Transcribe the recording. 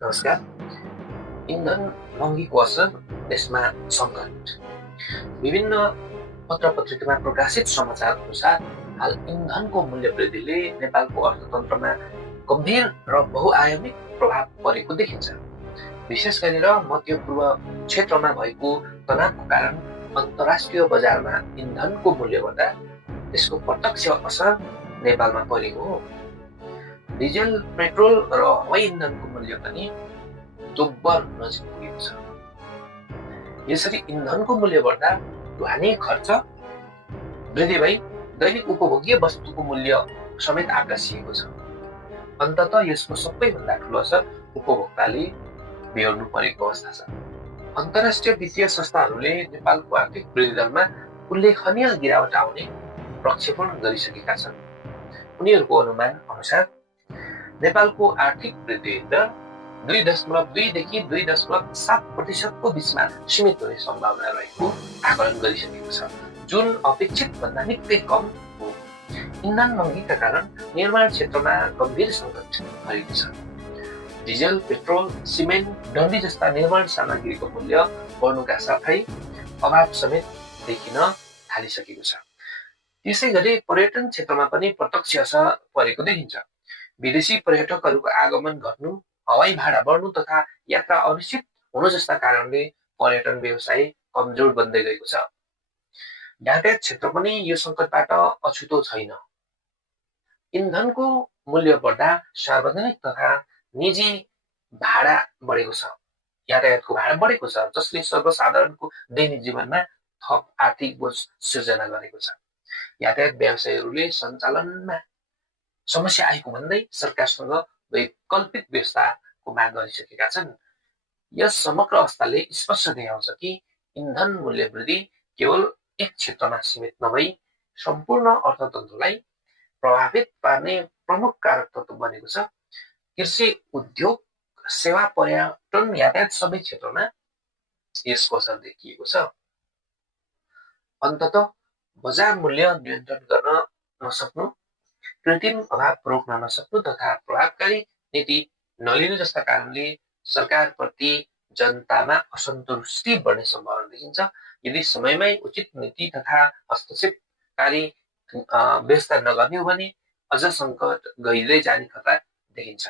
नमस्कार। इन्धन महँगीको असर देशमा सङ्कट। विभिन्न पत्र-पत्रिकामा प्रकाशित समाचार अनुसार हाल इन्धनको मूल्य वृद्धिले नेपालको अर्थतन्त्रमा गम्भीर र बहुआयामिक प्रभाव परेको देखिन्छ। विशेष गरेर मध्यपूर्व क्षेत्रमा भएको तनावको कारण अन्तर्राष्ट्रिय बजारमा इन्धनको मूल्य बढ्दा त्यसको प्रत्यक्ष असर नेपालमा परेको हो। डिजेल, पेट्रोल र हवाई इन्धनको मूल्य पनि दोब्बर नजिक पुगेको छ। यसरी इन्धनको मूल्य बढ्दा ढुवानी खर्च वृद्धि भई दैनिक उपभोग्य वस्तुको मूल्य समेत आकाशिएको छ। अन्ततः यसको सबैभन्दा ठूलो असर उपभोक्ताले बेहोर्नु परेको अवस्था छ। अन्तर्राष्ट्रिय वित्तीय संस्थाहरूले नेपालको आर्थिक वृद्धि दरमा उल्लेखनीय गिरावट आउने प्रक्षेपण गरिसकेका छन्। उनीहरूको अनुमान अनुसार नेपालको आर्थिक वृद्धि दर 2.2 देखि 2.7% बीचमा सीमित हुने सम्भावना रहेको आकलन गरिसकेको छ, जुन अपेक्षित भन्दा निकै कम हो। इन्धन महँगीका कारण निर्माण क्षेत्रमा गम्भीर सङ्कट भएको छ। डिजेल, पेट्रोल, सिमेन्ट, डन्डी जस्ता निर्माण सामग्रीको मूल्य बढ्नुका साथै अभाव समेत देखिन थालिसकेको छ। त्यसै गरी पर्यटन क्षेत्रमा पनि प्रत्यक्ष असर परेको देखिन्छ। विदेशी पर्यटकहरूको आगमन घट्नु, हवाई भाडा बढ्नु तथा यात्रा अनिश्चित हुनु जस्ता कारणले पर्यटन व्यवसाय कमजोर बन्दै गएको छ। यातायात क्षेत्र पनि यो सङ्कटबाट अछुतो छैन। इन्धनको मूल्य बढ्दा सार्वजनिक तथा निजी भाडा बढेको छ। यातायातको भाडा बढेको छ, जसले सर्वसाधारणको दैनिक जीवनमा थप आर्थिक बोझ सिर्जना गरेको छ। यातायात व्यवसायीहरूले सञ्चालनमा समस्या आएको भन्दै सरकारसँग वैकल्पिक व्यवस्थाको माग गरिसकेका छन्। यस समग्र अवस्थाले स्पष्ट देखाउँछ कि इन्धन मूल्य वृद्धि केवल एक क्षेत्रमा सीमित नभई सम्पूर्ण अर्थतन्त्रलाई प्रभावित पार्ने प्रमुख कारक तत्त्व बनेको छ। कृषि, उद्योग, सेवा, पर्यटन, यातायात सबै क्षेत्रमा यसको असर देखिएको छ। अन्ततः बजार मूल्य नियन्त्रण गर्न नसक्नु, कृत्रिम अभाव रोक्न नसक्नु तथा प्रभावकारी नीति नलिनु जस्ता कारणले सरकारप्रति जनतामा असन्तुष्टि बढ्ने सम्भावना देखिन्छ। यदि समयमै उचित नीति तथा हस्तक्षेपकारी व्यवस्था नगर्ने हो भने अझ सङ्कट गहिर्दै जाने खतरा देखिन्छ।